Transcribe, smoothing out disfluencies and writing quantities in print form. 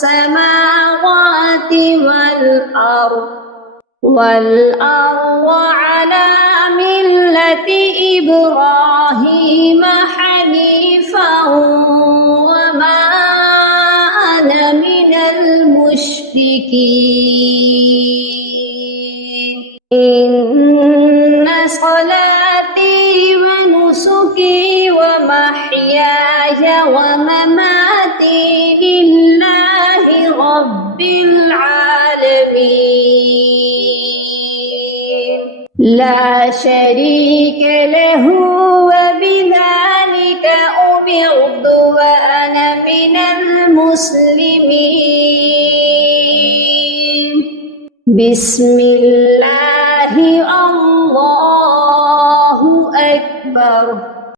السماوات والأرض على ملة إبراهيم حنيفا وما أنا من المشركين إن صلاتي ونسكي ومحياي ومماتي لله رب العالمين لا شريك له وبذلك أمرت وأنا من المسلمين بسم الله الله أكبر